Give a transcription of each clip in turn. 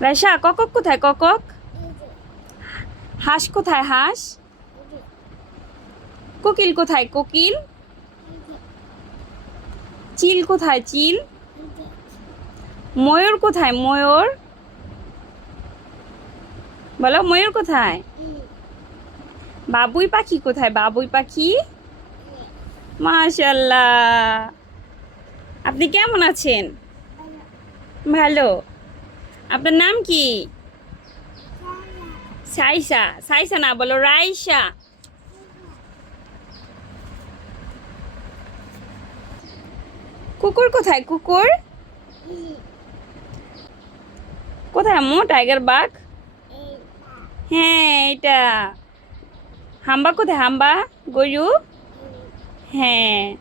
রাইসা, ককক কোথায়? ককক। হাঁস কোথায়? হাঁস। কোকিল কোথায়? কোকিল। চিল কোথায়? চিল। ময়ূর কোথায়? ময়ূর। বলো, ময়ূর কোথায়? বাবুই পাখি কোথায়? বাবুই পাখি। মাশাআল্লাহ। আপনি কেমন আছেন? ভালো। আপনার নাম কি? সাইসা। সাইসা না, বলো রাইসা। কুকুর কোথায়? কুকুর কোথায় আম্মু? টাইগার, বাঘ। হ্যাঁ, এটা। হাম্বা কোথায়? হাম্বা। গরু। হ্যাঁ।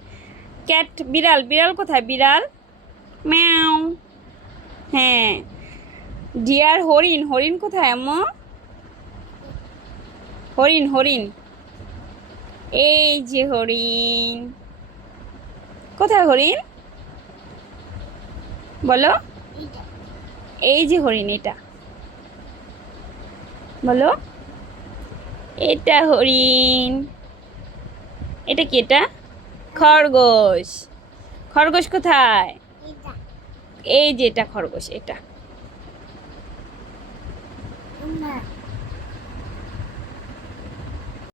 ক্যাট, বিড়াল। বিড়াল কোথায়? বিড়াল। ম্যাও। হ্যাঁ। ডিয়ার, হরিণ। হরিণ কোথায় আম্মু? হরিণ, হরিণ। এই যে হরিণ। কোথায় হরিণ? বলো। এই যে হরিণ, এটা। বলো। এটা হরিণ। এটা কি? এটা খরগোশ। খরগোশ কোথায়? এই যে এটা খরগোশ, এটা।